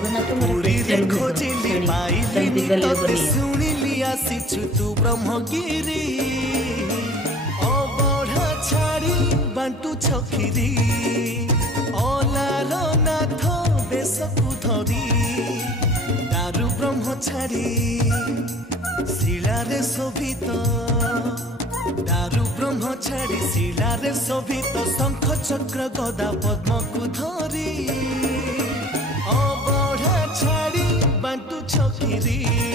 ଜଗନ୍ନାଥଙ୍କର ପୁରୀରେ ସ୍ପେଶାଲ ଭୋଗ ଖୋଜିଲି ଛେଳି ପାଇଲିନି ସେମିତି ଦେଲେ ତତେ ବନେଇ ଶୁଣିଲି ଆସିଛୁ ତୁ ବ୍ରହ୍ମଗିରି ଅବଢା ଛାଡ଼ି ବାଣ୍ଟୁ ଛକିରି ଅଲାର ନାଥ ବେଶକୁ ଧରି ଦାରୁ ବ୍ରହ୍ମ ଛାଡ଼ି ଶିଳାରେ ଶୋଭିତ ଦାରୁ ବ୍ରହ୍ମ ଛାଡ଼ି ଶିଳାରେ ଶୋଭିତ ଶଙ୍ଖ ଚକ୍ର ଗଦା ପଦ୍ମକୁ ଧରି ଅବଢା ଛାଡ଼ି ବାଣ୍ଟୁ ଛକିରି